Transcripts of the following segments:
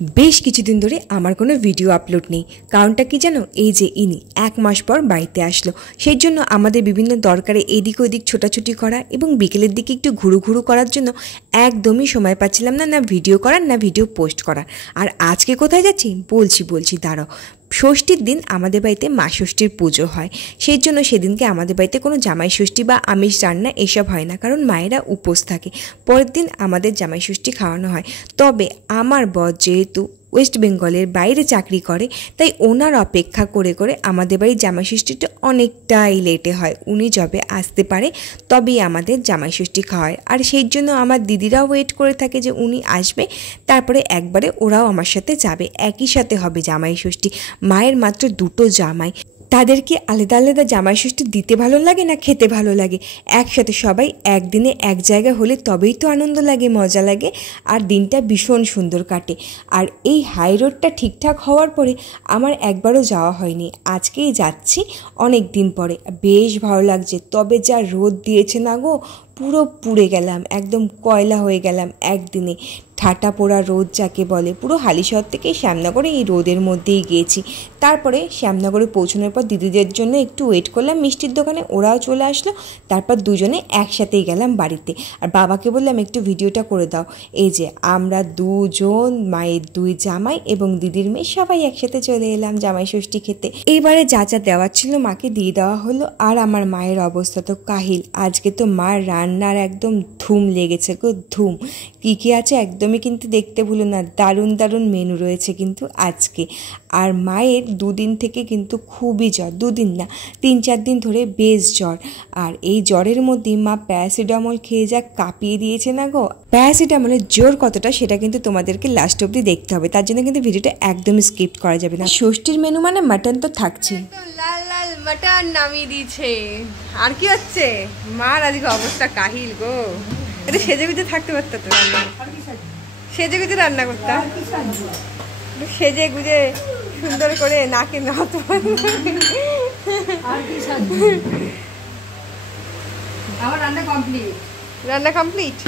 বেশ কিছুদিন ধরে আমার কোনো ভিডিও আপলোড নেই। কারণটা কি জানো? এই যে ইনি 1 মাস পর বাড়িতে আসলো, সেই জন্য আমাদের বিভিন্ন দরকারে এদিক ওদিক ছোটাছুটি করা এবং বিকেলের দিকে একটু ঘুরু করার জন্য একদমই সময় পাচ্ছিলাম না, না ভিডিও করার না ভিডিও পোস্ট করার। আর আজকে কোথায় যাচ্ছি বলছি দাঁড়াও। ষষ্ঠীর দিন আমাদের বাড়িতে মা ষষ্ঠীর পুজো হয়, সেই জন্য সেদিনকে আমাদের বাড়িতে কোনো জামাই ষষ্ঠী বা আমিষ রান্না এসব হয় না, কারণ মায়েরা উপোস থাকে। পরের দিন আমাদের জামাই ষষ্ঠী খাওয়ানো হয়। তবে আমার বর যেহেতু ওয়েস্ট বেঙ্গলের বাইরে চাকরি করে, তাই ওনার অপেক্ষা করে করে আমাদের বাড়ির জামাই ষষ্ঠীটা অনেকটাই লেটে হয়। উনি যবে আসতে পারে তবেই আমাদের জামাই ষষ্ঠী খাওয়ায়। আর সেই জন্য আমার দিদিরাও ওয়েট করে থাকে যে উনি আসবে, তারপরে একবারে ওরাও আমার সাথে যাবে, একই সাথে হবে জামাই ষষ্ঠী। মায়ের মাত্র 2টো জামাই, তাদেরকে আলাদা আলাদা জামাই ষষ্ঠী দিতে ভালো লাগে না খেতে ভালো লাগে? একসাথে সবাই একদিনে এক জায়গা হলে তবেই তো আনন্দ লাগে, মজা লাগে, আর দিনটা ভীষণ সুন্দর কাটে। আর এই হাই রোডটা ঠিকঠাক হওয়ার পরে আমার একবারও যাওয়া হয়নি, আজকেই যাচ্ছি অনেক দিন পরে। বেশ ভালো লাগছে, তবে যা রোদ দিয়েছে না গো, পুরো পুড়ে গেলাম, একদম কয়লা হয়ে গেলাম একদিনে। ঠাটা পোড়া রোদ যাকে বলে। পুরো হালিশহর থেকে শ্যামনগরে এই রোদের মধ্যেই গিয়েছি। তারপরে শ্যামনগরে পৌঁছানোর পর দিদিদের জন্য একটু ওয়েট করলাম মিষ্টির দোকানে, ওরাও চলে আসলো। তারপর দুজনে একসাথেই গেলাম বাড়িতে। আর বাবাকে বললাম একটু ভিডিওটা করে দাও। এই যে আমরা দুজন, মায়ের 2 জামাই এবং দিদির মেয়ে সবাই একসাথে চলে এলাম জামাই ষষ্ঠী খেতে। এইবারে যা যা দেওয়ার ছিল মাকে দিয়ে দেওয়া হলো। আর আমার মায়ের অবস্থা তো কাহিল। আজকে তো মার রান্নার একদম ধুম লেগেছে গো, ধুম। কী আছে একদমই কিন্তু দেখতে ভুলো না, দারুণ দারুণ মেনু রয়েছে কিন্তু আজকে। আর মায়ের 2 দিন থেকে কিন্তু খুবই জ্বর, 2 দিন না 3-4 দিন ধরে বেশ জ্বর। আর এই জ্বরের মধ্যেই মা প্যারাসিটামল খেয়ে যা কাঁপিয়ে দিয়েছে না গো। প্যারাসিটামলের জোর কতটা সেটা কিন্তু তোমাদেরকে লাস্ট অবধি দেখতে হবে, তার জন্য কিন্তু ভিডিওটা একদমই স্কিপ করা যাবে না। ষষ্ঠীর মেনু মানে মাটন তো থাকছে, লাল লাল মাটন নামিয়ে দিয়েছে। আর কি হচ্ছে? মার আজকে অবস্থা কাহিল গো। এটা সেজে গুজে থাকতে পারতো তো, সেজে গুজে রান্না করতাম, সেজে গুজে সুন্দর করে নাকে নাতো। আমার রান্না কমপ্লিট। রান্না কমপ্লিট?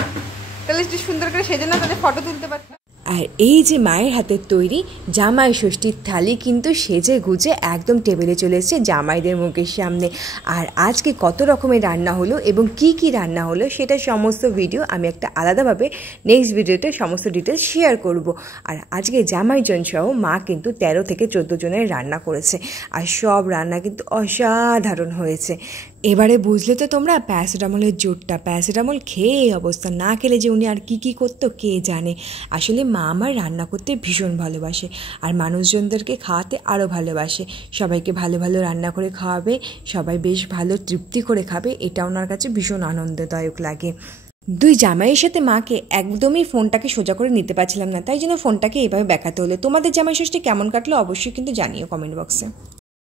তাহলে একটু সুন্দর করে সেজে না, তাহলে ফটো তুলতে পারতাম। আর এই যে মায়ের হাতের তৈরি জামাই ষষ্ঠীর থালি কিন্তু সেজে গুজে একদম টেবিলে চলে এসেছে জামাইদের মুখের সামনে। আর আজকে কত রকমের রান্না হলো এবং কি রান্না হলো সেটা সমস্ত ভিডিও আমি একটা আলাদাভাবে নেক্সট ভিডিওতে সমস্ত ডিটেলস শেয়ার করব। আর আজকে জামাইজন সহ মা কিন্তু 13 থেকে 14 জনের রান্না করেছে, আর সব রান্না কিন্তু অসাধারণ হয়েছে। এবারে বুঝলে তো তোমরা প্যারাসিটামলের জোরটা। প্যারাসিটামল খেয়ে এই অবস্থা, না খেলে যে উনি আর কি করতো কে জানে। আসলে মা আমার রান্না করতে ভীষণ ভালোবাসে, আর মানুষজনদেরকে খাওয়াতে আরও ভালোবাসে। সবাইকে ভালো ভালো রান্না করে খাওয়াবে, সবাই বেশ ভালো তৃপ্তি করে খাবে, এটা ওনার কাছে ভীষণ আনন্দদায়ক লাগে। 2 জামাইয়ের সাথে মাকে একদমই ফোনটাকে সোজা করে নিতে পারছিলাম না, তাই জন্য ফোনটাকে এইভাবে দেখাতে হলো। তোমাদের জামাই ষষ্ঠী কেমন কাটলো অবশ্যই কিন্তু জানিও কমেন্ট বক্সে।